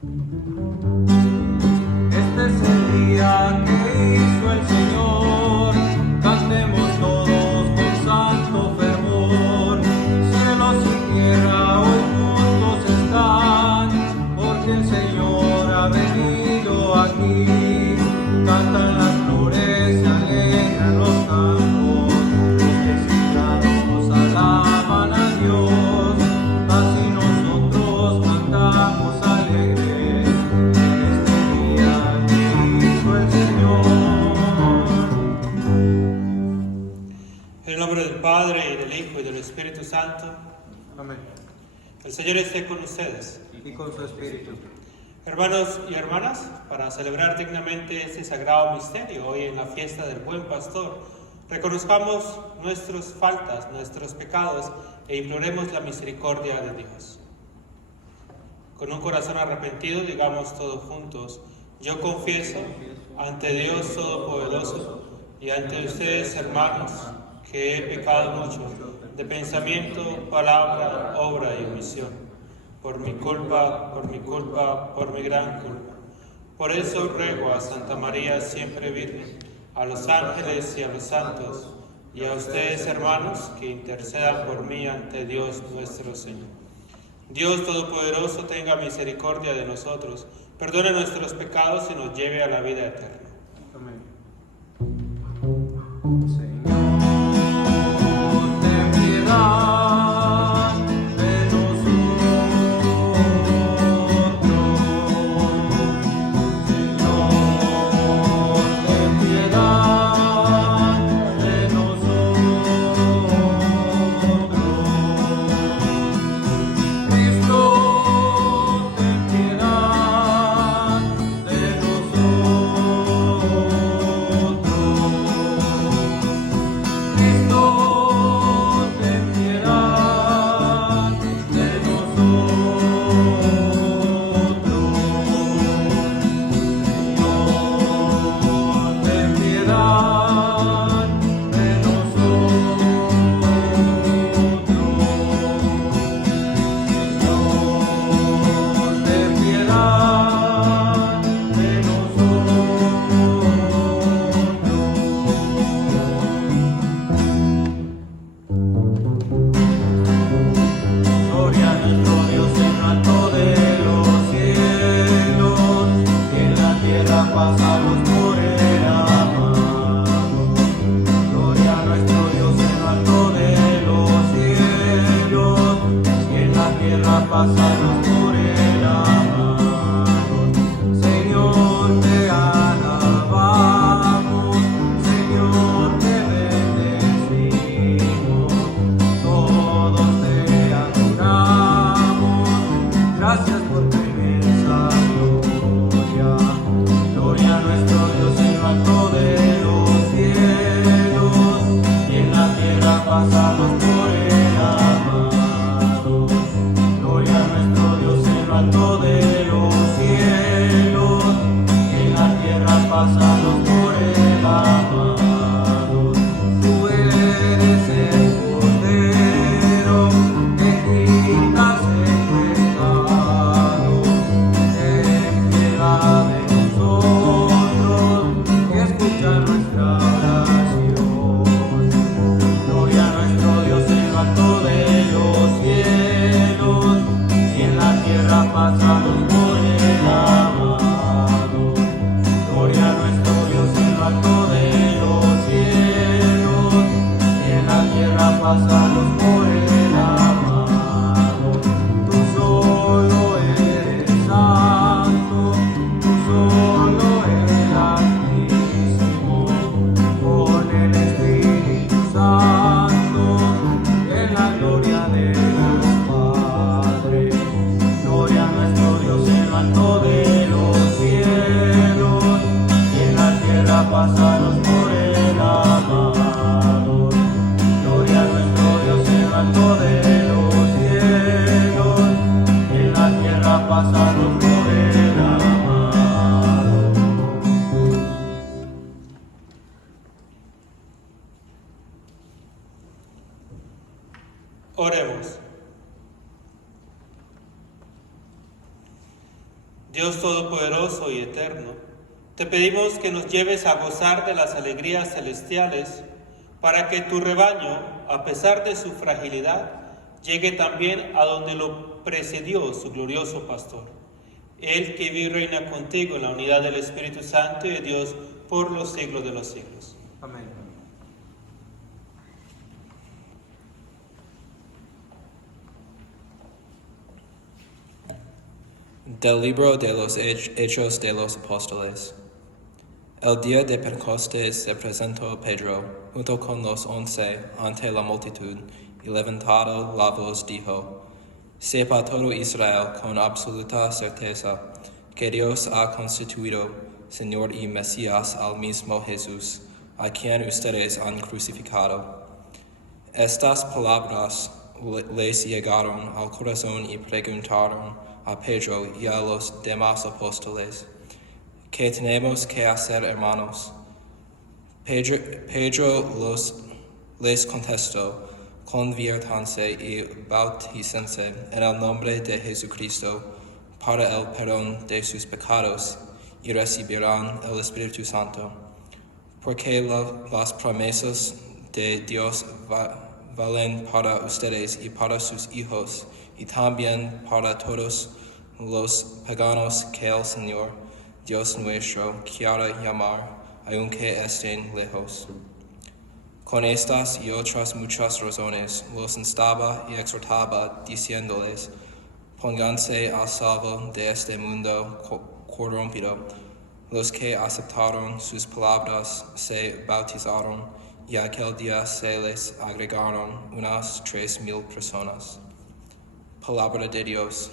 Este es el día que hizo el Señor, cantemos todos con santo fervor. Cielos y tierra hoy juntos están, porque el Señor ha venido aquí. Cantan las flores, se alegran los campos, los descifrados alaban a Dios. Así nosotros cantamos alegres en este día que hizo el Señor. En el nombre del Padre, y del Hijo, y del Espíritu Santo. Amén. El Señor esté con ustedes. Y con su espíritu. Hermanos y hermanas, para celebrar dignamente este sagrado misterio, hoy en la fiesta del Buen Pastor, reconozcamos nuestras faltas, nuestros pecados, e imploremos la misericordia de Dios. Con un corazón arrepentido, digamos todos juntos: yo confieso ante Dios Todopoderoso y ante ustedes, hermanos, que he pecado mucho, de pensamiento, palabra, obra y omisión, por mi culpa, por mi gran culpa. Por eso ruego a Santa María siempre Virgen, a los ángeles y a los santos, y a ustedes, hermanos, que intercedan por mí ante Dios nuestro Señor. Dios Todopoderoso tenga misericordia de nosotros, perdone nuestros pecados y nos lleve a la vida eterna. Amén. Señor, ten piedad de nosotros. Señor, ten piedad de nosotros. Cristo, ten piedad de nosotros. Cristo, ten piedad de nosotros. Señor, ten piedad de nosotros. Ten piedad de Gloria a nuestro Dios en lo alto de los cielos, que en la tierra pasa los por el amado. Gloria a nuestro Dios en lo alto de los cielos, que en la tierra pasa los por el amado. Señor, te alabamos, Señor, te bendecimos, todos te adoramos. Gracias por tu inmensa gloria. Gloria a nuestro Dios en lo alto de los cielos, y en la tierra pasamos por el amado. Gloria a nuestro Dios en lo alto de los cielos, y en la tierra pasamos por el amado. Tú eres el Cordero que quitas el pecado. Ten piedad de nosotros y escucha nuestra oración. Gloria a nuestro Dios en lo alto de los cielos, y en la tierra pasamos por el amado. Gloria a nuestro Dios en lo alto de los cielos, y en la tierra pasamos por el amado. Tú solo eres santo, tú solo eres altísimo, con el Espíritu Santo, en la gloria de Dios Padre. Gloria a nuestro Dios en lo alto de los cielos, y en la tierra pasaros por el amado. Gloria a nuestro Dios en lo alto de los cielos, y en la tierra pasaros por el amado. Oremos. Dios Todopoderoso y Eterno, te pedimos que nos lleves a gozar de las alegrías celestiales, para que tu rebaño, a pesar de su fragilidad, llegue también a donde lo precedió su glorioso pastor. Él que vive y reina contigo en la unidad del Espíritu Santo y de Dios por los siglos de los siglos. Amén. Del libro de los Hechos de los Apóstoles. El día de Pentecostés se presentó Pedro, junto con los 11, ante la multitud, y levantado la voz dijo: Sepa todo Israel con absoluta certeza que Dios ha constituido Señor y Mesías al mismo Jesús, a quien ustedes han crucificado. Estas palabras les llegaron al corazón y preguntaron a Pedro y a los demás apóstoles: ¿qué tenemos que hacer, hermanos? Pedro les contestó: conviértanse y bautícense en el nombre de Jesucristo para el perdón de sus pecados y recibirán el Espíritu Santo, porque las promesas de Dios valen para ustedes y para sus hijos y también para todos los paganos que el Señor Dios nuestro quiera llamar, aunque estén lejos. Con estas y otras muchas razones los instaba y exhortaba, diciéndoles: pónganse a salvo de este mundo corrompido. Los que aceptaron sus palabras se bautizaron, y aquel día se les agregaron unas 3,000 personas. Palabra de Dios.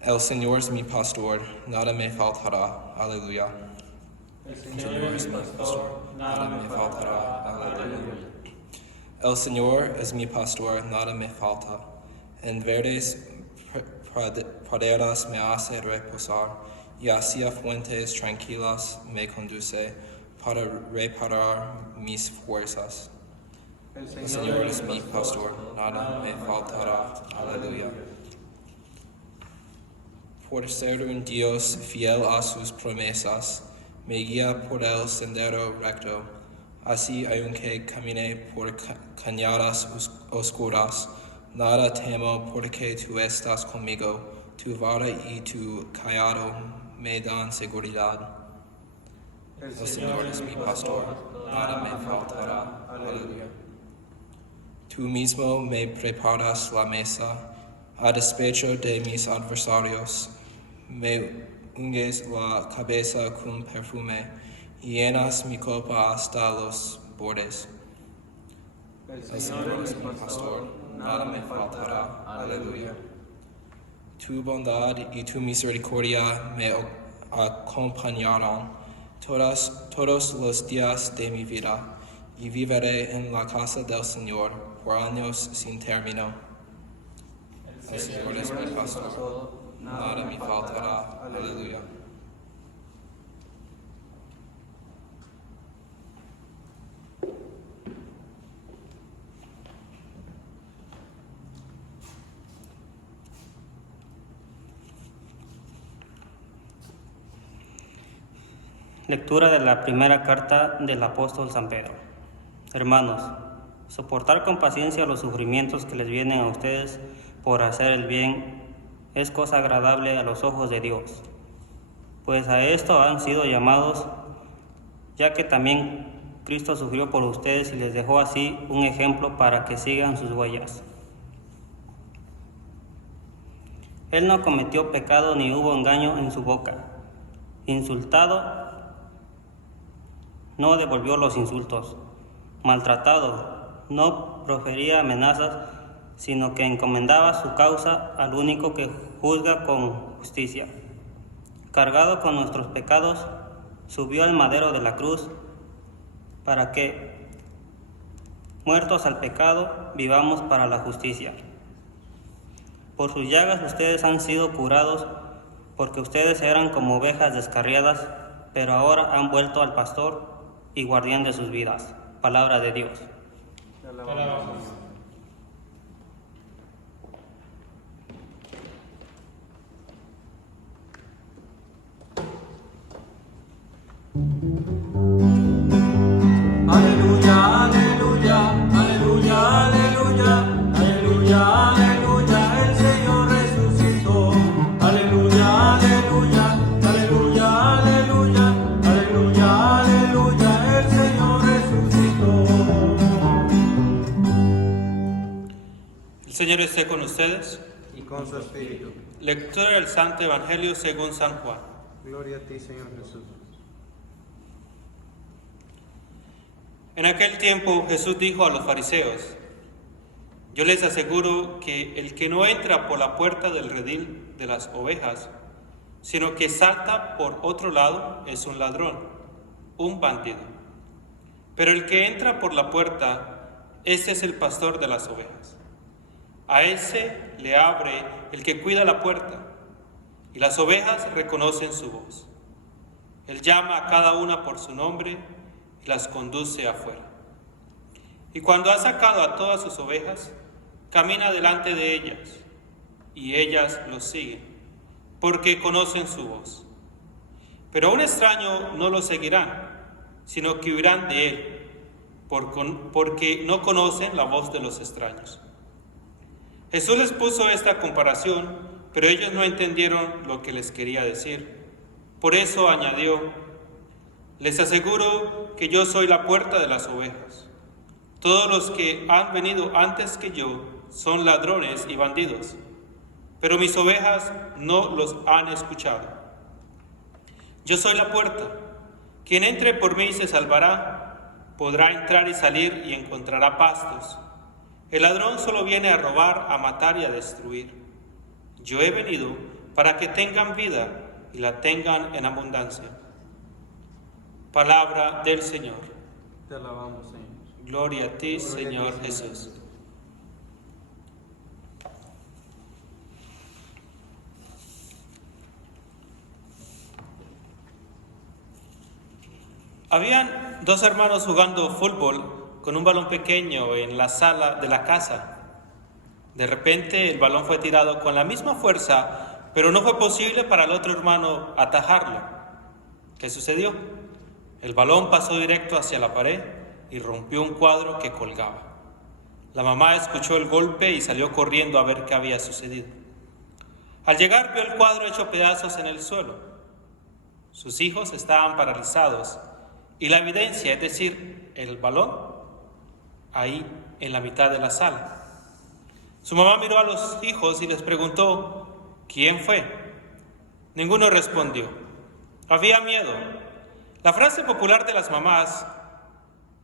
El Señor es mi pastor, nada me faltará. Aleluya. El Señor es mi pastor, nada me faltará. Aleluya. El Señor es mi pastor, nada me falta. En verdes praderas me hace reposar, y hacia fuentes tranquilas me conduce para reparar mis fuerzas. El Señor es mi pastor, nada me faltará. Aleluya. Por ser un Dios fiel a sus promesas, me guía por el sendero recto. Así, aunque camine por cañadas oscuras, nada temo, porque tú estás conmigo. Tu vara y tu cayado me dan seguridad. El Señor es mi pastor, nada me faltará. Aleluya. Tú mismo me preparas la mesa, a despecho de mis adversarios. Me unges la cabeza con perfume y llenas mi copa hasta los bordes. El Señor es mi pastor, nada me faltará. Aleluya. Tu bondad y tu misericordia me acompañarán todos los días de mi vida, y viviré en la casa del Señor por años sin término. El Señor es mi pastor, nada me faltará. Aleluya. Lectura de la primera carta del apóstol San Pedro. Hermanos, soportar con paciencia los sufrimientos que les vienen a ustedes por hacer el bien es cosa agradable a los ojos de Dios, pues a esto han sido llamados, ya que también Cristo sufrió por ustedes y les dejó así un ejemplo para que sigan sus huellas. Él no cometió pecado ni hubo engaño en su boca. Insultado, no devolvió los insultos. Maltratado, no profería amenazas, sino que encomendaba su causa al único que juzga con justicia. Cargado con nuestros pecados, subió al madero de la cruz para que, muertos al pecado, vivamos para la justicia. Por sus llagas ustedes han sido curados, porque ustedes eran como ovejas descarriadas, pero ahora han vuelto al pastor y guardián de sus vidas. Palabra de Dios. Aleluya, aleluya, aleluya, aleluya, aleluya, aleluya, el Señor resucitó. Aleluya, aleluya, aleluya, aleluya, aleluya, aleluya, el Señor resucitó. El Señor esté con ustedes. Y con su espíritu. Lectura del Santo Evangelio según San Juan. Gloria a ti, Señor Jesús. En aquel tiempo Jesús dijo a los fariseos: yo les aseguro que el que no entra por la puerta del redil de las ovejas, sino que salta por otro lado, es un ladrón, un bandido. Pero el que entra por la puerta, ese es el pastor de las ovejas. A ese le abre el que cuida la puerta, y las ovejas reconocen su voz. Él llama a cada una por su nombre y las conduce afuera. Y cuando ha sacado a todas sus ovejas, camina delante de ellas, y ellas lo siguen, porque conocen su voz. Pero a un extraño no lo seguirán, sino que huirán de él, porque no conocen la voz de los extraños. Jesús les puso esta comparación, pero ellos no entendieron lo que les quería decir. Por eso añadió: les aseguro que yo soy la puerta de las ovejas. Todos los que han venido antes que yo son ladrones y bandidos, pero mis ovejas no los han escuchado. Yo soy la puerta. Quien entre por mí se salvará, podrá entrar y salir y encontrará pastos. El ladrón solo viene a robar, a matar y a destruir. Yo he venido para que tengan vida y la tengan en abundancia. Palabra del Señor. Te alabamos, Señor. Gloria a ti, Gloria a ti, Señor Señor Jesús. Habían dos hermanos jugando fútbol con un balón pequeño en la sala de la casa. De repente el balón fue tirado con la misma fuerza, pero no fue posible para el otro hermano atajarlo. ¿Qué sucedió? El balón pasó directo hacia la pared y rompió un cuadro que colgaba. La mamá escuchó el golpe y salió corriendo a ver qué había sucedido. Al llegar vio el cuadro hecho pedazos en el suelo. Sus hijos estaban paralizados y la evidencia, es decir, el balón, ahí en la mitad de la sala. Su mamá miró a los hijos y les preguntó: ¿quién fue? Ninguno respondió. Había miedo. La frase popular de las mamás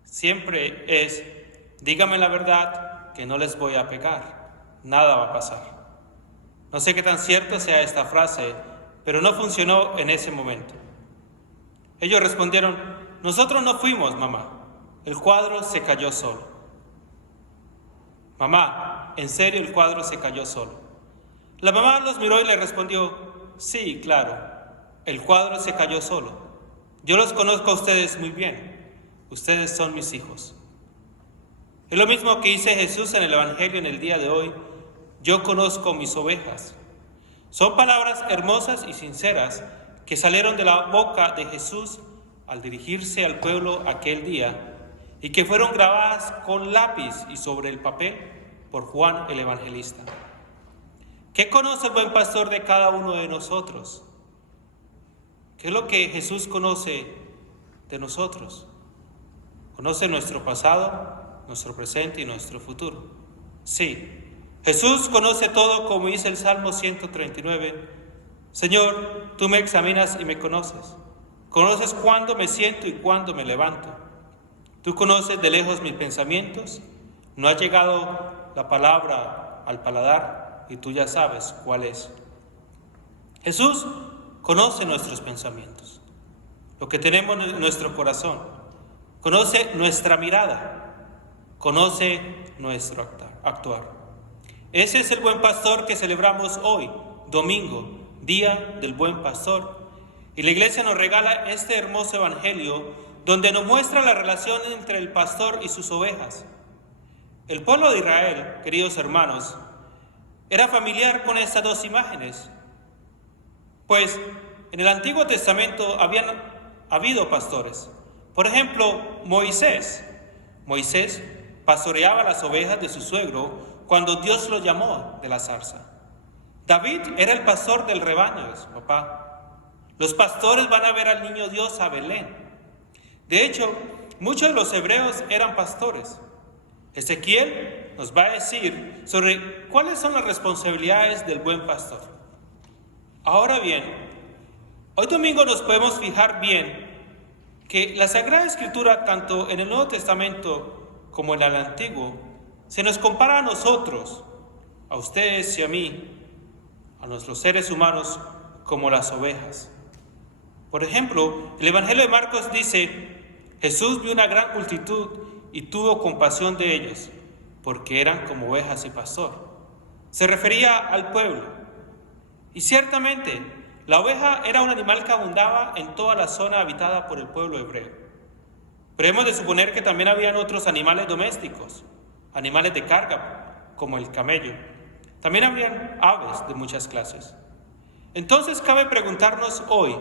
siempre es: dígame la verdad que no les voy a pegar, nada va a pasar. No sé qué tan cierta sea esta frase, pero no funcionó en ese momento. Ellos respondieron: nosotros no fuimos, mamá, el cuadro se cayó solo. Mamá, en serio el cuadro se cayó solo. La mamá los miró y le respondió: sí, claro, el cuadro se cayó solo. Yo los conozco a ustedes muy bien, ustedes son mis hijos. Es lo mismo que dice Jesús en el Evangelio en el día de hoy: yo conozco mis ovejas. Son palabras hermosas y sinceras que salieron de la boca de Jesús al dirigirse al pueblo aquel día y que fueron grabadas con lápiz y sobre el papel por Juan el Evangelista. ¿Qué conoce el buen pastor de cada uno de nosotros? ¿Qué es lo que Jesús conoce de nosotros? Conoce nuestro pasado, nuestro presente y nuestro futuro. Sí, Jesús conoce todo, como dice el Salmo 139. Señor, tú me examinas y me conoces. Conoces cuándo me siento y cuándo me levanto. Tú conoces de lejos mis pensamientos. No ha llegado la palabra al paladar y tú ya sabes cuál es. Jesús conoce nuestros pensamientos, lo que tenemos en nuestro corazón. Conoce nuestra mirada, conoce nuestro actuar. Ese es el buen pastor que celebramos hoy, domingo, día del buen pastor. Y la iglesia nos regala este hermoso evangelio donde nos muestra la relación entre el pastor y sus ovejas. El pueblo de Israel, queridos hermanos, era familiar con estas dos imágenes, pues en el Antiguo Testamento habían ha habido pastores. Por ejemplo, Moisés. Moisés pastoreaba las ovejas de su suegro cuando Dios lo llamó de la zarza. David era el pastor del rebaño de su papá. Los pastores van a ver al niño Dios a Belén. De hecho, muchos de los hebreos eran pastores. Ezequiel nos va a decir sobre cuáles son las responsabilidades del buen pastor. Ahora bien, hoy domingo nos podemos fijar bien que la Sagrada Escritura, tanto en el Nuevo Testamento como en el Antiguo, se nos compara a nosotros, a ustedes y a mí, a nuestros seres humanos, como las ovejas. Por ejemplo, el Evangelio de Marcos dice: Jesús vio una gran multitud y tuvo compasión de ellos, porque eran como ovejas sin pastor. Se refería al pueblo. Y ciertamente, la oveja era un animal que abundaba en toda la zona habitada por el pueblo hebreo. Pero hemos de suponer que también habían otros animales domésticos, animales de carga, como el camello. También habían aves de muchas clases. Entonces cabe preguntarnos hoy,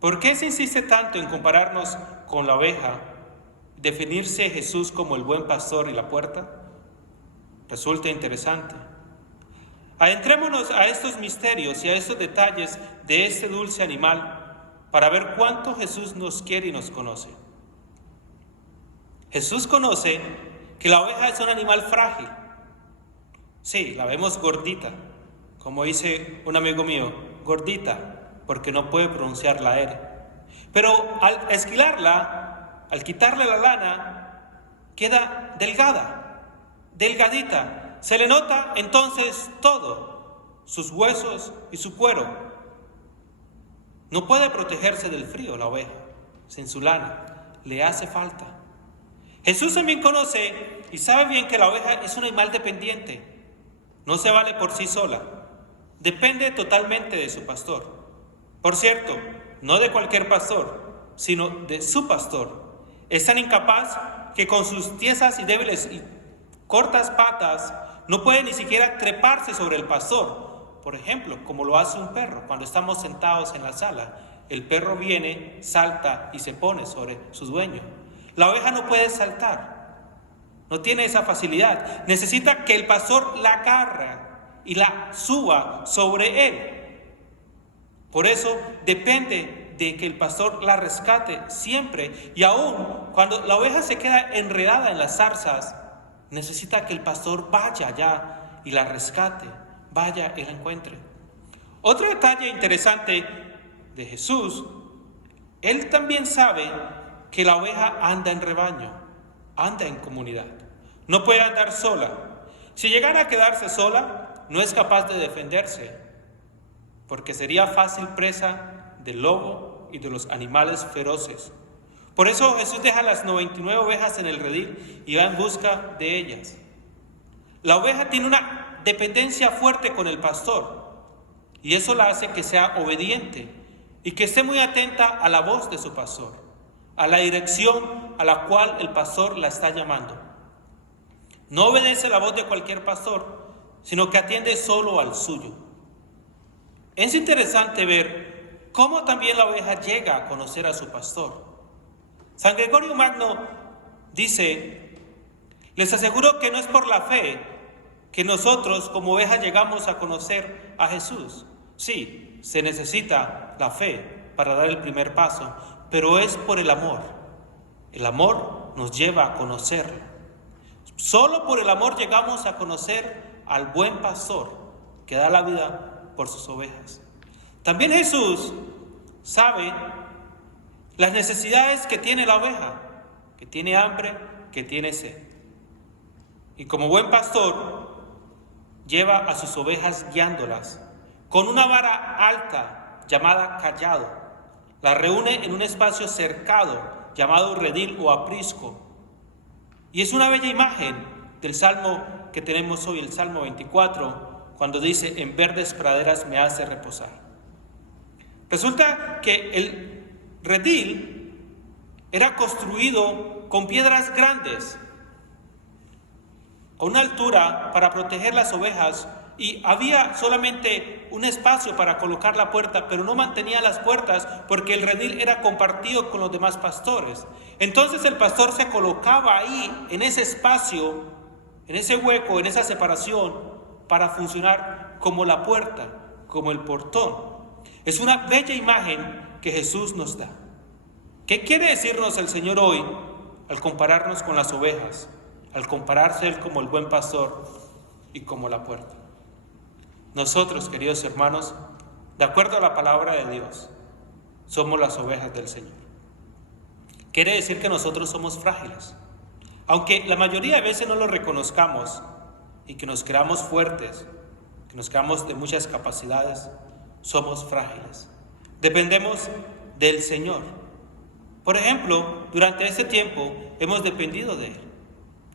¿por qué se insiste tanto en compararnos con la oveja, definirse Jesús como el buen pastor y la puerta? Resulta interesante. Adentrémonos a estos misterios y a estos detalles de este dulce animal para ver cuánto Jesús nos quiere y nos conoce. Jesús conoce que la oveja es un animal frágil. Sí, la vemos gordita, como dice un amigo mío, gordita, porque no puede pronunciar la R. Pero al esquilarla, al quitarle la lana, queda delgada, delgadita. Se le nota entonces todo, sus huesos y su cuero. No puede protegerse del frío la oveja, sin su lana, le hace falta. Jesús también conoce y sabe bien que la oveja es un animal dependiente. No se vale por sí sola, depende totalmente de su pastor. Por cierto, no de cualquier pastor, sino de su pastor. Es tan incapaz que con sus tiesas y débiles y cortas patas no puede ni siquiera treparse sobre el pastor. Por ejemplo, como lo hace un perro cuando estamos sentados en la sala. El perro viene, salta y se pone sobre su dueño. La oveja no puede saltar. No tiene esa facilidad. Necesita que el pastor la agarre y la suba sobre él. Por eso depende de que el pastor la rescate siempre. Y aún cuando la oveja se queda enredada en las zarzas, necesita que el pastor vaya allá y la rescate, vaya y la encuentre. Otro detalle interesante de Jesús, él también sabe que la oveja anda en rebaño, anda en comunidad. No puede andar sola. Si llegara a quedarse sola, no es capaz de defenderse, porque sería fácil presa del lobo y de los animales feroces. Por eso Jesús deja las 99 ovejas en el redil y va en busca de ellas. La oveja tiene una dependencia fuerte con el pastor, y eso la hace que sea obediente y que esté muy atenta a la voz de su pastor, a la dirección a la cual el pastor la está llamando. No obedece la voz de cualquier pastor, sino que atiende solo al suyo. Es interesante ver cómo también la oveja llega a conocer a su pastor. San Gregorio Magno dice: les aseguro que no es por la fe que nosotros como ovejas llegamos a conocer a Jesús. Sí, se necesita la fe para dar el primer paso, pero es por el amor. El amor nos lleva a conocerlo. Solo por el amor llegamos a conocer al buen pastor que da la vida por sus ovejas. También Jesús sabe las necesidades que tiene la oveja, que tiene hambre, que tiene sed. Y como buen pastor, lleva a sus ovejas guiándolas con una vara alta llamada cayado. Las reúne en un espacio cercado llamado redil o aprisco. Y es una bella imagen del salmo que tenemos hoy, el Salmo 24, cuando dice: en verdes praderas me hace reposar. Resulta que el redil era construido con piedras grandes, a una altura para proteger las ovejas y había solamente un espacio para colocar la puerta, pero no mantenía las puertas porque el redil era compartido con los demás pastores. Entonces el pastor se colocaba ahí, en ese espacio, en ese hueco, en esa separación, para funcionar como la puerta, como el portón. Es una bella imagen que Jesús nos da. ¿Qué quiere decirnos el Señor hoy al compararnos con las ovejas, al compararse Él como el buen pastor y como la puerta? Nosotros, queridos hermanos, de acuerdo a la palabra de Dios, somos las ovejas del Señor. Quiere decir que nosotros somos frágiles. Aunque la mayoría de veces no lo reconozcamos y que nos creamos fuertes, que nos creamos de muchas capacidades, somos frágiles. Dependemos del Señor. Por ejemplo, durante este tiempo hemos dependido de Él.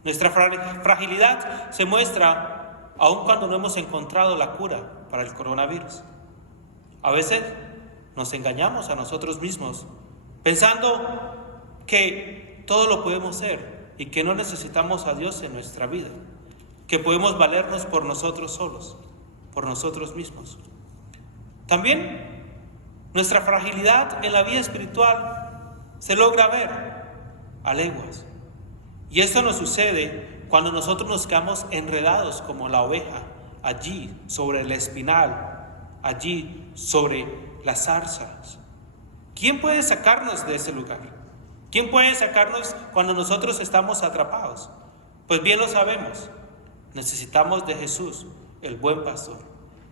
Nuestra fragilidad se muestra aun cuando no hemos encontrado la cura para el coronavirus. A veces nos engañamos a nosotros mismos pensando que todo lo podemos hacer y que no necesitamos a Dios en nuestra vida, que podemos valernos por nosotros solos, por nosotros mismos. También nuestra fragilidad en la vida espiritual se logra ver a leguas. Y esto nos sucede cuando nosotros nos quedamos enredados como la oveja, allí sobre el espinal, allí sobre las zarzas. ¿Quién puede sacarnos de ese lugar? ¿Quién puede sacarnos cuando nosotros estamos atrapados? Pues bien lo sabemos, necesitamos de Jesús, el buen pastor.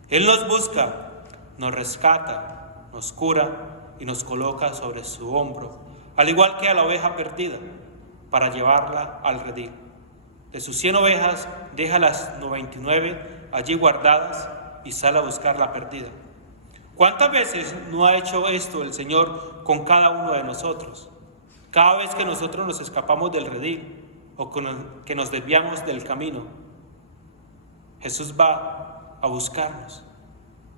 Él nos busca, nos rescata, nos cura y nos coloca sobre su hombro, al igual que a la oveja perdida, para llevarla al redil. De sus 100 ovejas, deja las 99 allí guardadas y sale a buscar la perdida. ¿Cuántas veces no ha hecho esto el Señor con cada uno de nosotros? Cada vez que nosotros nos escapamos del redil o que nos desviamos del camino, Jesús va a buscarnos.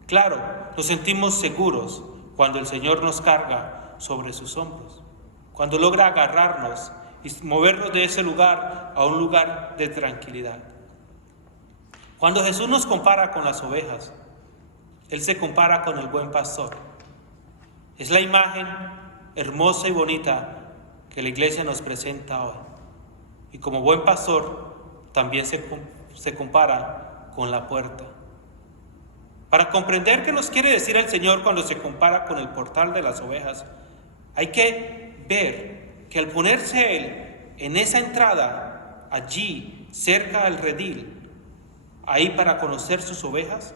Claro, nos sentimos seguros cuando el Señor nos carga sobre sus hombros, cuando logra agarrarnos y movernos de ese lugar a un lugar de tranquilidad. Cuando Jesús nos compara con las ovejas, Él se compara con el buen pastor. Es la imagen hermosa y bonita que la iglesia nos presenta hoy. Y como buen pastor, también se compara con la puerta. Para comprender qué nos quiere decir el Señor cuando se compara con el portal de las ovejas, hay que ver que al ponerse Él en esa entrada, allí, cerca del redil, ahí para conocer sus ovejas,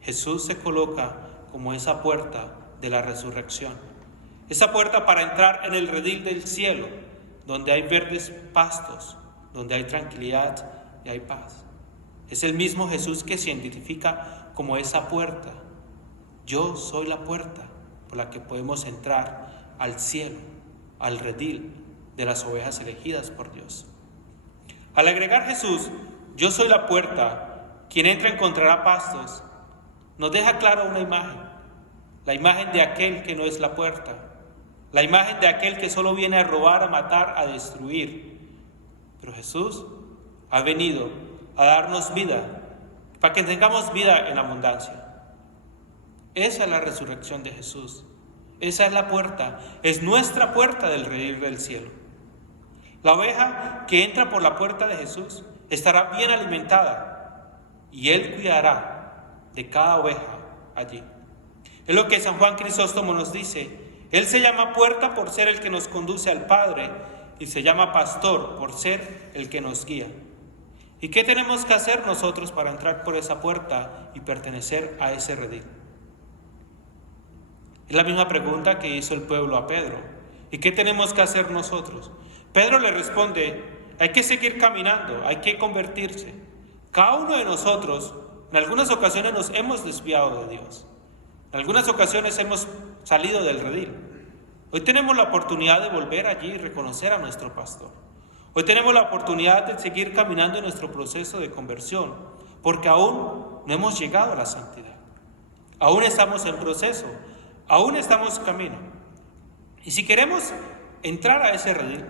Jesús se coloca como esa puerta de la resurrección. Esa puerta para entrar en el redil del cielo, donde hay verdes pastos, donde hay tranquilidad y hay paz. Es el mismo Jesús que se identifica como esa puerta. Yo soy la puerta por la que podemos entrar al cielo, al redil de las ovejas elegidas por Dios. Al agregar Jesús, yo soy la puerta, quien entra encontrará pastos, nos deja clara una imagen, la imagen de aquel que no es la puerta, la imagen de aquel que solo viene a robar, a matar, a destruir. Pero Jesús ha venido a darnos vida, para que tengamos vida en abundancia. Esa es la resurrección de Jesús. Esa es la puerta, es nuestra puerta del redil del cielo. La oveja que entra por la puerta de Jesús estará bien alimentada y Él cuidará de cada oveja allí. Es lo que San Juan Crisóstomo nos dice. Él se llama puerta por ser el que nos conduce al Padre y se llama pastor por ser el que nos guía. ¿Y qué tenemos que hacer nosotros para entrar por esa puerta y pertenecer a ese redil? Es la misma pregunta que hizo el pueblo a Pedro. ¿Y qué tenemos que hacer nosotros? Pedro le responde, hay que seguir caminando, hay que convertirse. Cada uno de nosotros, en algunas ocasiones nos hemos desviado de Dios. En algunas ocasiones hemos salido del redil. Hoy tenemos la oportunidad de volver allí y reconocer a nuestro pastor. Hoy tenemos la oportunidad de seguir caminando en nuestro proceso de conversión, porque aún no hemos llegado a la santidad. Aún estamos en proceso, aún estamos en camino. Y si queremos entrar a ese redil,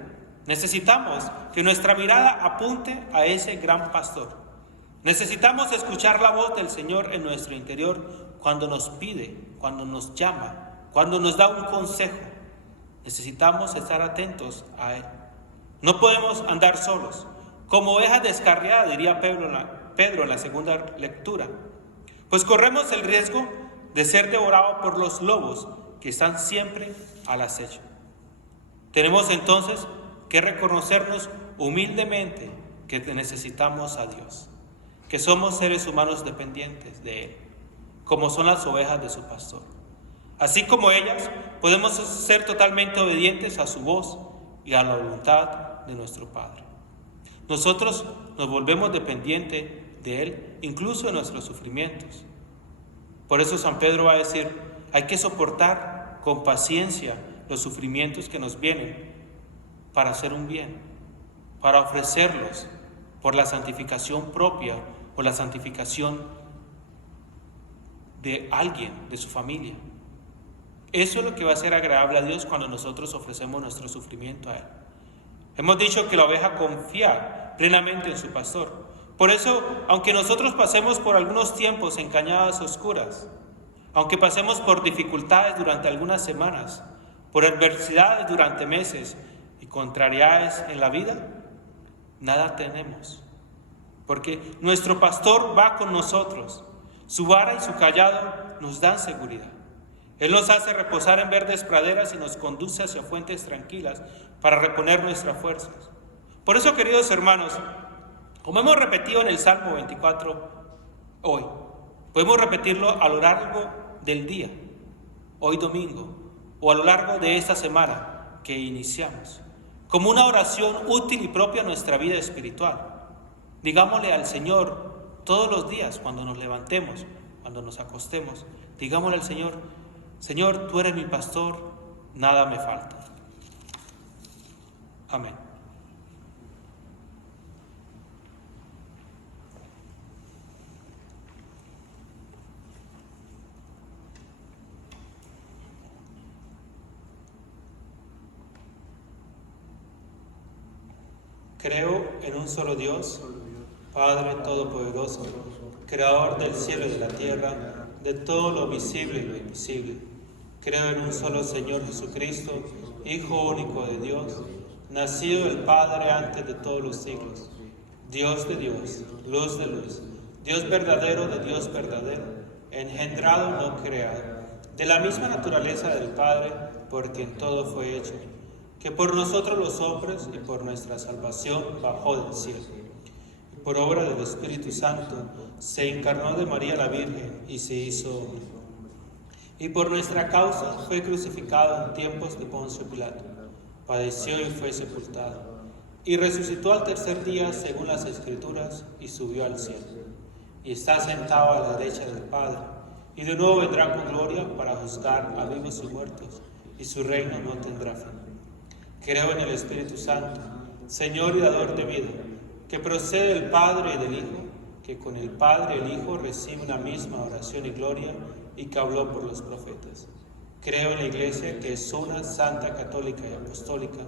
necesitamos que nuestra mirada apunte a ese gran pastor. Necesitamos escuchar la voz del Señor en nuestro interior cuando nos pide, cuando nos llama, cuando nos da un consejo. Necesitamos estar atentos a Él. No podemos andar solos. Como ovejas descarriadas, diría Pedro en la segunda lectura, pues corremos el riesgo de ser devorados por los lobos que están siempre al acecho. Tenemos entonces que reconocernos humildemente que necesitamos a Dios, que somos seres humanos dependientes de Él, como son las ovejas de su pastor. Así como ellas, podemos ser totalmente obedientes a su voz y a la voluntad de nuestro Padre. Nosotros nos volvemos dependientes de Él, incluso en nuestros sufrimientos. Por eso San Pedro va a decir, hay que soportar con paciencia los sufrimientos que nos vienen para hacer un bien, para ofrecerlos por la santificación propia, por la santificación de alguien, de su familia. Eso es lo que va a ser agradable a Dios cuando nosotros ofrecemos nuestro sufrimiento a Él. Hemos dicho que la oveja confía plenamente en su pastor. Por eso, aunque nosotros pasemos por algunos tiempos en cañadas oscuras, aunque pasemos por dificultades durante algunas semanas, por adversidades durante meses y contrariedades en la vida, nada tenemos. Porque nuestro pastor va con nosotros. Su vara y su callado nos dan seguridad. Él nos hace reposar en verdes praderas y nos conduce hacia fuentes tranquilas para reponer nuestras fuerzas. Por eso, queridos hermanos, como hemos repetido en el Salmo 24 hoy, podemos repetirlo a lo largo del día, hoy domingo, o a lo largo de esta semana que iniciamos, como una oración útil y propia a nuestra vida espiritual. Digámosle al Señor todos los días, cuando nos levantemos, cuando nos acostemos, digámosle al Señor, Señor, tú eres mi pastor, nada me falta. Amén. Creo en un solo Dios, Padre Todopoderoso, Creador del cielo y de la tierra, de todo lo visible y lo invisible. Creo en un solo Señor Jesucristo, Hijo único de Dios, nacido del Padre antes de todos los siglos, Dios de Dios, luz de luz, Dios verdadero de Dios verdadero, engendrado no creado, de la misma naturaleza del Padre, por quien todo fue hecho, que por nosotros los hombres y por nuestra salvación bajó del cielo. Y por obra del Espíritu Santo se encarnó de María la Virgen y se hizo hombre. Y por nuestra causa fue crucificado en tiempos de Poncio Pilato, padeció y fue sepultado, y resucitó al tercer día según las Escrituras y subió al cielo. Y está sentado a la derecha del Padre, y de nuevo vendrá con gloria para juzgar a vivos y muertos, y su reino no tendrá fin. Creo en el Espíritu Santo, Señor y dador de vida, que procede del Padre y del Hijo, que con el Padre y el Hijo recibe una misma oración y gloria, y que habló por los profetas. Creo en la Iglesia, que es una, santa, católica y apostólica.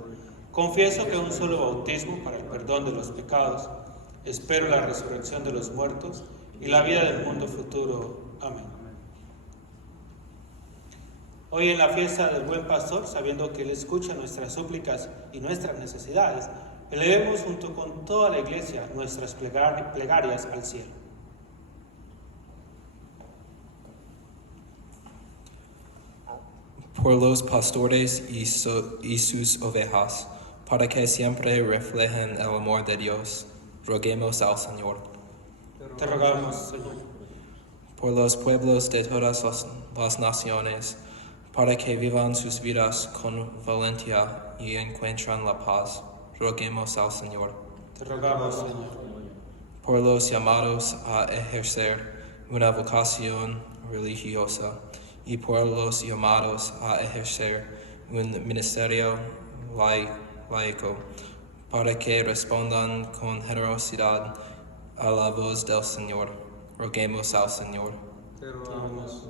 Confieso que un solo bautismo para el perdón de los pecados. Espero la resurrección de los muertos y la vida del mundo futuro. Amén. Hoy en la fiesta del Buen Pastor, sabiendo que Él escucha nuestras súplicas y nuestras necesidades, elevemos junto con toda la Iglesia nuestras plegarias al cielo. Por los pastores y sus ovejas, para que siempre reflejen el amor de Dios, roguemos al Señor. Te rogamos, Señor. Por los pueblos de todas las naciones, para que vivan sus vidas con valentía y encuentren la paz, roguemos al Señor. Te rogamos, Señor. Por los llamados a ejercer una vocación religiosa y por los llamados a ejercer un ministerio laico, para que respondan con generosidad a la voz del Señor, roguemos al Señor. Te rogamos,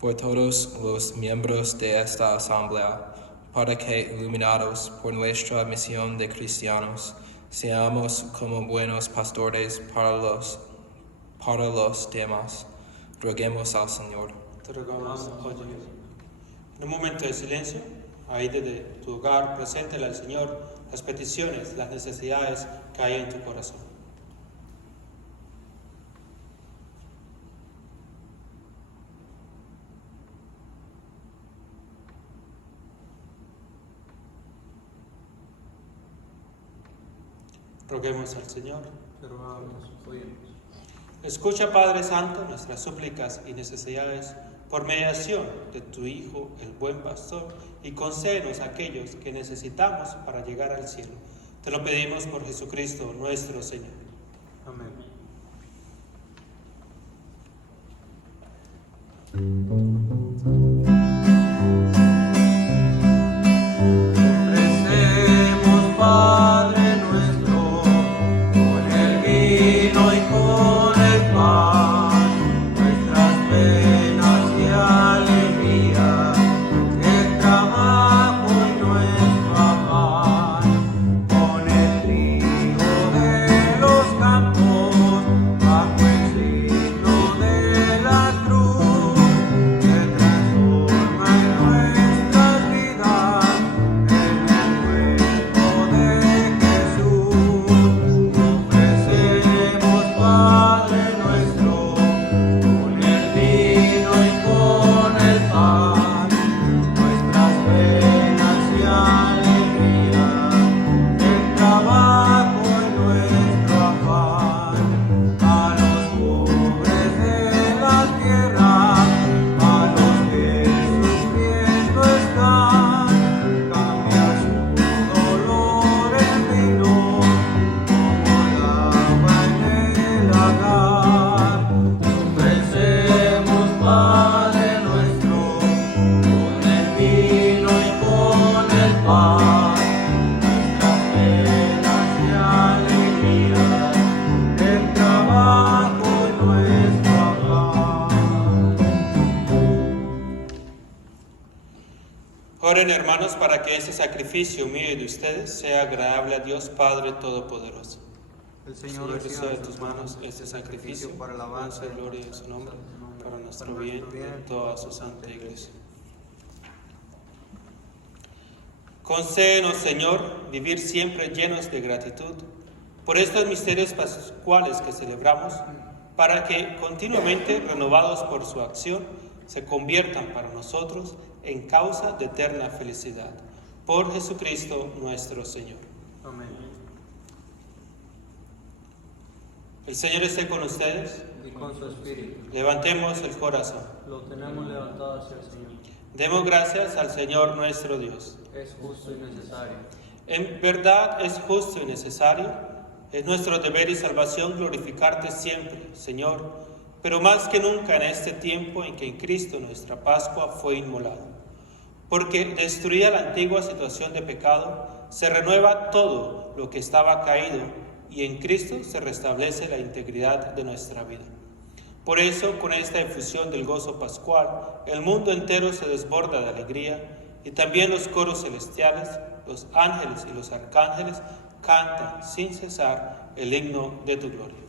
Por todos los miembros de esta asamblea, para que, iluminados por nuestra misión de cristianos, Seamos como buenos pastores para los demás. Roguemos al Señor. Te rogamos, óyenos. En un momento de silencio, ahí desde tu hogar, preséntale al Señor las peticiones, las necesidades que hay en tu corazón. Roguemos al Señor. Te rogamos, óyenos. Escucha, Padre Santo, nuestras súplicas y necesidades por mediación de tu Hijo, el buen pastor, y concédenos aquellos que necesitamos para llegar al cielo. Te lo pedimos por Jesucristo nuestro Señor. Amén. Ofrecemos, Padre nuestro, con el vino y con el pan, nuestras penas y alegrías, el trabajo y nuestro afán, con el trigo de los campos, bajo el signo de la cruz, que transforma en nuestras vidas, en el cuerpo de Jesús. Ofrecemos, Padre nuestro, con el vino y con el pan, nuestras penas y alegrías, el trabajo y nuestro afán, a los pobres de la tierra, a los que sufriendo están, cambia su dolor en vino, como lava en el lagar. Ofrecemos, Padre nuestro, con el vino y con el pan, nuestras penas y alegrías, el trabajo y nuestro afán. Oren, hermanos, para que ese sacrificio mío y de ustedes sea agradable a Dios Padre Todopoderoso. El Señor, reciba de tus manos este sacrificio para para alabanza la gloria de su nombre, para nuestro bien y de toda su santa iglesia. Concédenos, Señor, vivir siempre llenos de gratitud por estos misterios pascuales que celebramos, para que, continuamente renovados por su acción, se conviertan para nosotros en causa de eterna felicidad. Por Jesucristo nuestro Señor. Amén. El Señor esté con ustedes. Y con su espíritu. Levantemos el corazón. Lo tenemos levantado hacia el Señor. Demos gracias al Señor nuestro Dios. Es justo y necesario. En verdad es justo y necesario. Es nuestro deber y salvación glorificarte siempre, Señor, pero más que nunca en este tiempo en que en Cristo nuestra Pascua fue inmolada. Porque destruida la antigua situación de pecado, se renueva todo lo que estaba caído y en Cristo se restablece la integridad de nuestra vida. Por eso, con esta efusión del gozo pascual, el mundo entero se desborda de alegría y también los coros celestiales, los ángeles y los arcángeles cantan sin cesar el himno de tu gloria.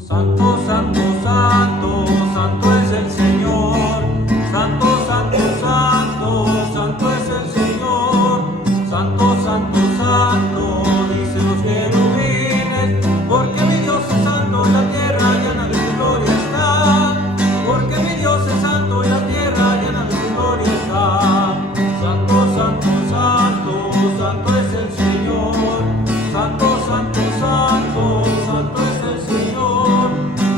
Santo, santo, santo, santo es el Señor. Santo, santo, santo, santo es el Señor. Santo, santo, santo, dicen los querubines, porque mi Dios es santo y la tierra llena de su gloria está. Porque mi Dios es santo y la tierra llena de su gloria está. Santo, santo, santo, santo es el Señor. Santo, santo, santo, santo es el Señor.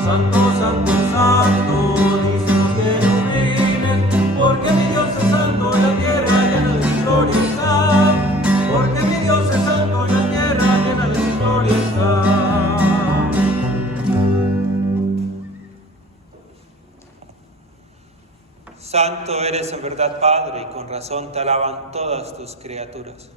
Santo, santo, santo, dicen los querubines, porque mi Dios es santo y la tierra llena de su gloria está. Porque mi Dios es santo y la tierra llena de su gloria está. Santo eres en verdad, Padre, y con razón te alaban todas tus criaturas,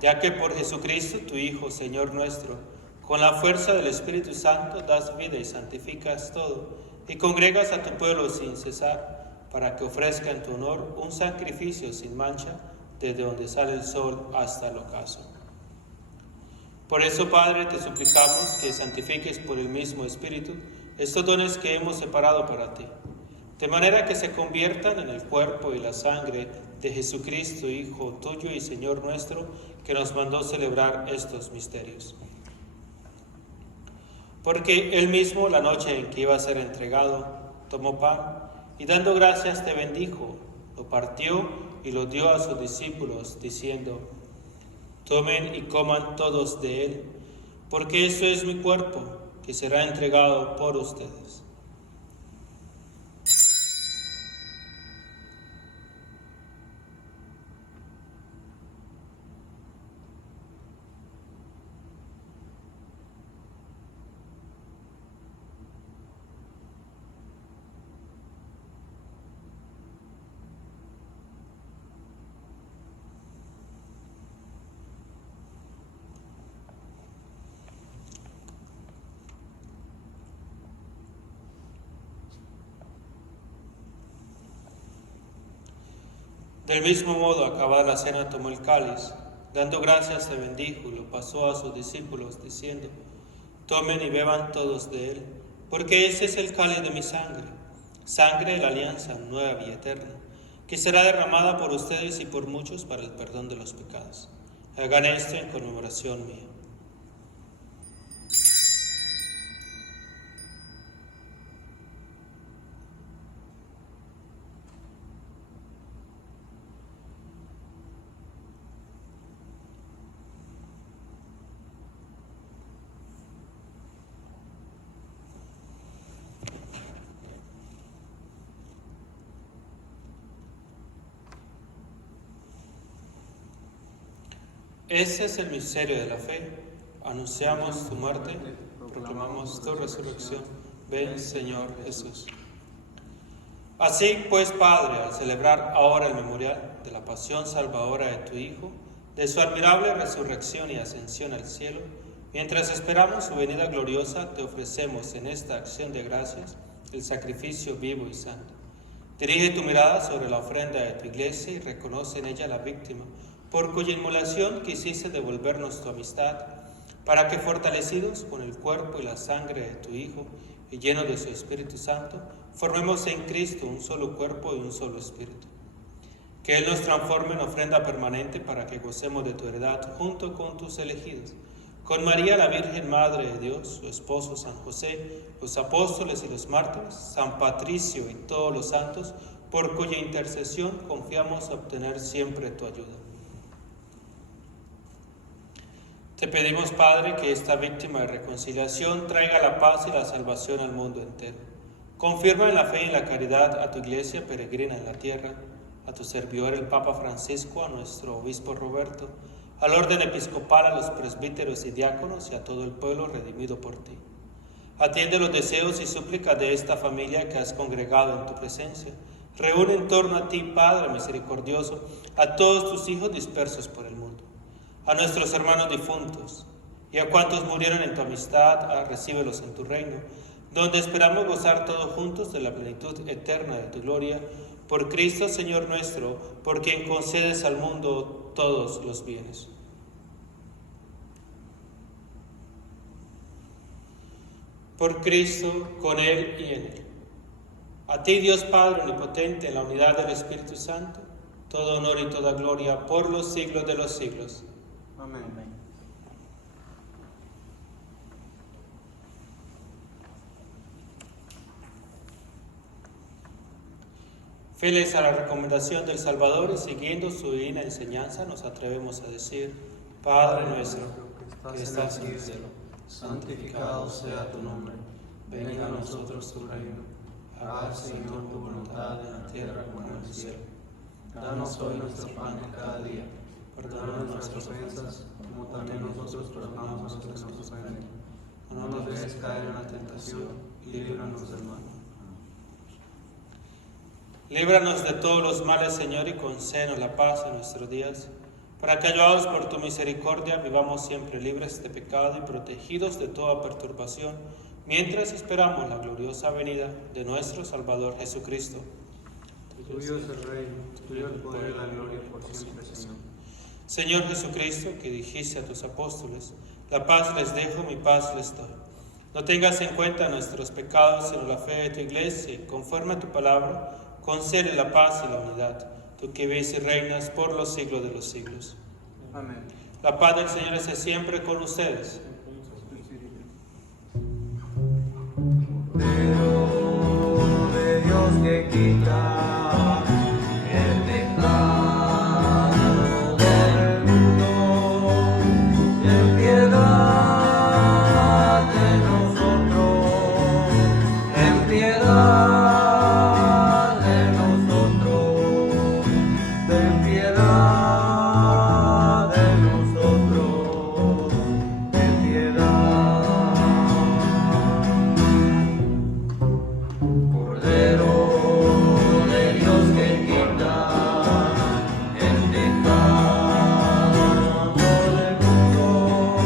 ya que por Jesucristo, tu Hijo, Señor nuestro, con la fuerza del Espíritu Santo das vida y santificas todo, y congregas a tu pueblo sin cesar, para que ofrezca en tu honor un sacrificio sin mancha, desde donde sale el sol hasta el ocaso. Por eso, Padre, te suplicamos que santifiques por el mismo Espíritu estos dones que hemos separado para ti, de manera que se conviertan en el cuerpo y la sangre de Jesucristo, Hijo tuyo y Señor nuestro, que nos mandó celebrar estos misterios. Porque él mismo, la noche en que iba a ser entregado, tomó pan y dando gracias te bendijo, lo partió y lo dio a sus discípulos, diciendo: tomen y coman todos de él, porque eso es mi cuerpo, que será entregado por ustedes. Del mismo modo, acabada la cena, tomó el cáliz, dando gracias se bendijo y lo pasó a sus discípulos, diciendo: tomen y beban todos de él, porque ese es el cáliz de mi sangre, sangre de la alianza nueva y eterna, que será derramada por ustedes y por muchos para el perdón de los pecados. Hagan esto en conmemoración mía. Ese es el misterio de la fe. Anunciamos tu muerte, proclamamos tu resurrección. Ven, Señor Jesús. Así pues, Padre, al celebrar ahora el memorial de la pasión salvadora de tu Hijo, de su admirable resurrección y ascensión al cielo, mientras esperamos su venida gloriosa, te ofrecemos en esta acción de gracias el sacrificio vivo y santo. Dirige tu mirada sobre la ofrenda de tu iglesia y reconoce en ella la víctima, por cuya inmolación quisiste devolvernos tu amistad, para que, fortalecidos con el cuerpo y la sangre de tu Hijo y llenos de su Espíritu Santo, formemos en Cristo un solo cuerpo y un solo espíritu. Que Él nos transforme en ofrenda permanente para que gocemos de tu heredad junto con tus elegidos, con María la Virgen Madre de Dios, su esposo San José, los apóstoles y los mártires, San Patricio y todos los santos, por cuya intercesión confiamos obtener siempre tu ayuda. Te pedimos, Padre, que esta víctima de reconciliación traiga la paz y la salvación al mundo entero. Confirma en la fe y la caridad a tu iglesia peregrina en la tierra, a tu servidor el Papa Francisco, a nuestro obispo Roberto, al orden episcopal, a los presbíteros y diáconos y a todo el pueblo redimido por ti. Atiende los deseos y súplicas de esta familia que has congregado en tu presencia. Reúne en torno a ti, Padre misericordioso, a todos tus hijos dispersos por el mundo. A nuestros hermanos difuntos y a cuantos murieron en tu amistad, recíbelos en tu reino, donde esperamos gozar todos juntos de la plenitud eterna de tu gloria, por Cristo Señor nuestro, por quien concedes al mundo todos los bienes. Por Cristo, con Él y en Él. A ti, Dios Padre omnipotente, en la unidad del Espíritu Santo, todo honor y toda gloria por los siglos de los siglos. Amén. Fieles a la recomendación del Salvador y siguiendo su divina enseñanza, nos atrevemos a decir: Padre nuestro, que estás en el cielo, santificado sea tu nombre. Venga a nosotros tu reino. Hágase, Señor, tu voluntad en la tierra como en el cielo. Danos hoy nuestro pan de cada día. Perdona nuestras ofensas, como también nosotros perdonamos a los que nos ofenden. No nos dejes caer en la tentación y líbranos del mal. Líbranos de todos los males, Señor, y concédenos la paz en nuestros días, para que, ayudados por tu misericordia, vivamos siempre libres de pecado y protegidos de toda perturbación, mientras esperamos la gloriosa venida de nuestro Salvador Jesucristo. Tuyo es el reino, tuyo el poder y la gloria por siempre, Señor. Señor Jesucristo, que dijiste a tus apóstoles: La paz les dejo, mi paz les doy. No tengas en cuenta nuestros pecados, sino la fe de tu iglesia, y conforme a tu palabra, concede la paz y la unidad, tú que vives y reinas por los siglos de los siglos. Amén. La paz del Señor esté siempre con ustedes. Cordero de Dios que quita el pecado del mundo, ten piedad de nosotros, ten piedad de nosotros, ten piedad de nosotros, ten piedad. Cordero de Dios que quita el pecado del mundo,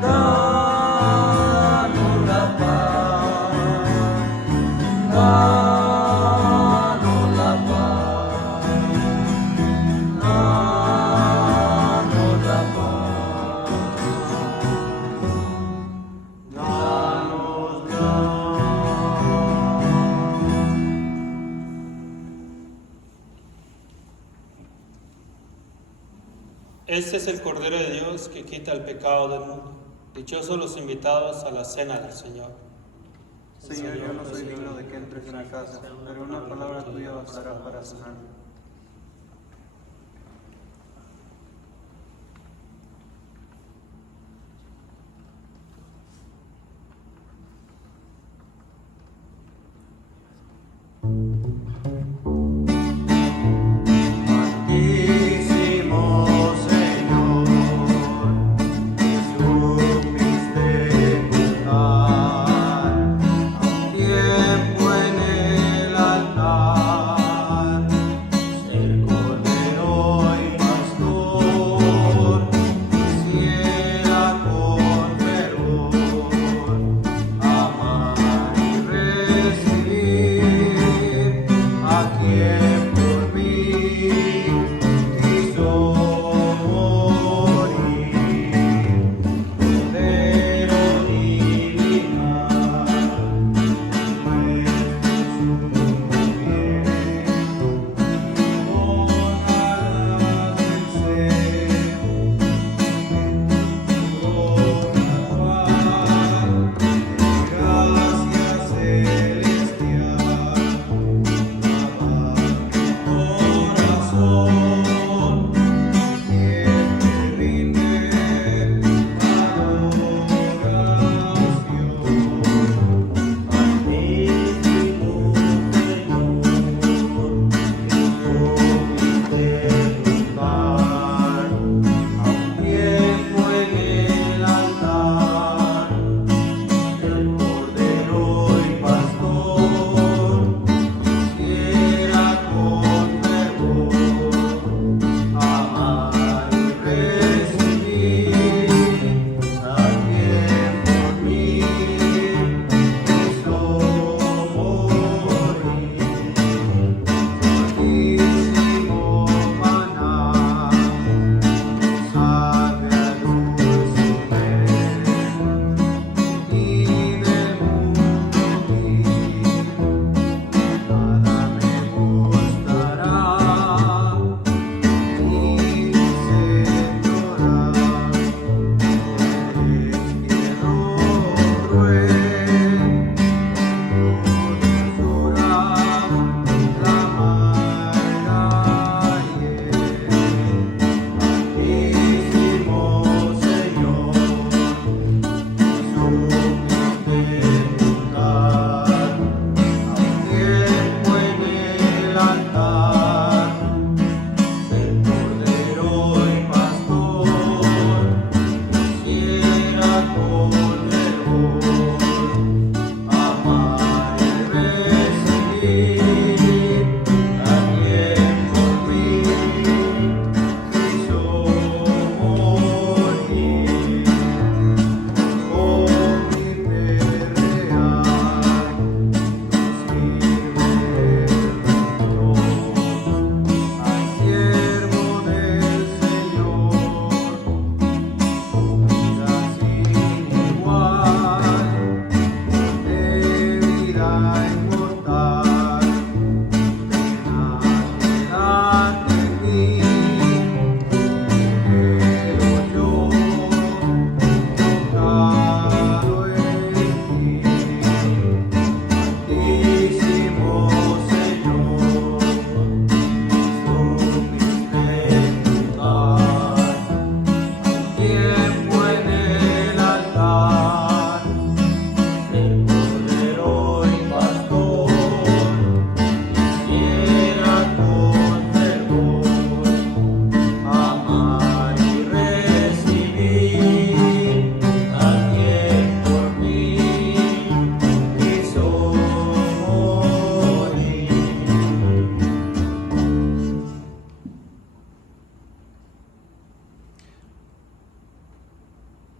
danos la paz, danos la paz, danos la paz, danos la. Este es el Cordero de Dios que quita el pecado del mundo. Dichosos los invitados a la cena del Señor. Señor, yo no soy digno de que entres en mi casa, pero una palabra tuya bastará para sanarme. Santísimo Señor, que supiste juntar a un tiempo en el altar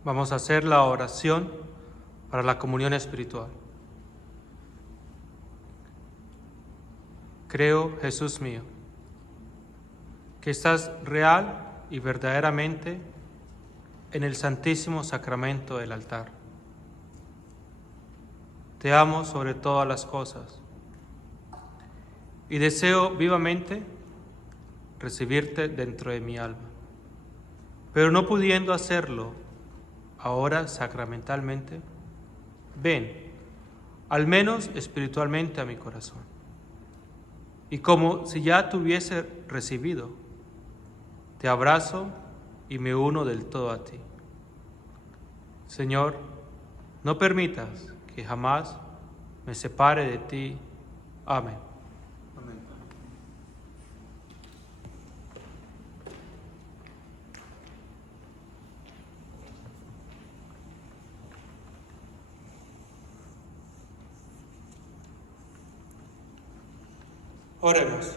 Vamos a hacer la oración para la comunión espiritual. Creo, Jesús mío, que estás real y verdaderamente en el santísimo sacramento del altar. Te amo sobre todas las cosas y deseo vivamente recibirte dentro de mi alma, pero no pudiendo hacerlo ahora sacramentalmente, ven, al menos espiritualmente, a mi corazón. Y como si ya te hubiese recibido, te abrazo y me uno del todo a ti. Señor, no permitas que jamás me separe de ti. Amén. Amén. Oremos.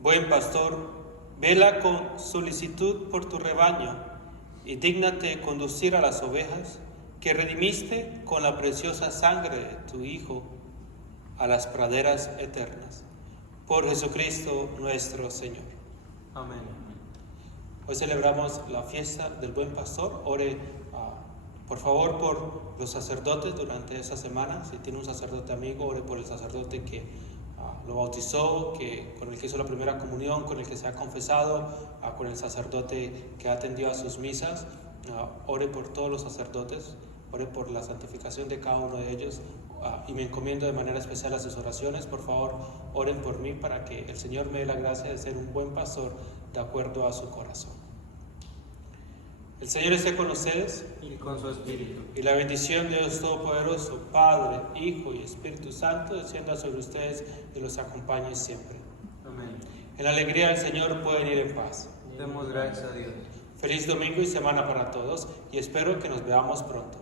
Buen pastor, vela con solicitud por tu rebaño y dígnate conducir a las ovejas que redimiste con la preciosa sangre de tu Hijo a las praderas eternas. Por Jesucristo nuestro Señor. Amén. Hoy celebramos la fiesta del Buen Pastor. Ore, por favor, por los sacerdotes durante esa semana. Si tiene un sacerdote amigo, ore por el sacerdote que lo bautizó, con el que hizo la primera comunión, con el que se ha confesado, con el sacerdote que atendió a sus misas. Ore por todos los sacerdotes, ore por la santificación de cada uno de ellos, y me encomiendo de manera especial a sus oraciones. Por favor, oren por mí para que el Señor me dé la gracia de ser un buen pastor de acuerdo a su corazón. El Señor esté con ustedes. Y con su espíritu. Y la bendición de Dios Todopoderoso, Padre, Hijo y Espíritu Santo, descienda sobre ustedes y los acompañe siempre. Amén. En la alegría del Señor pueden ir en paz. Demos gracias a Dios. Feliz domingo y semana para todos, y espero que nos veamos pronto.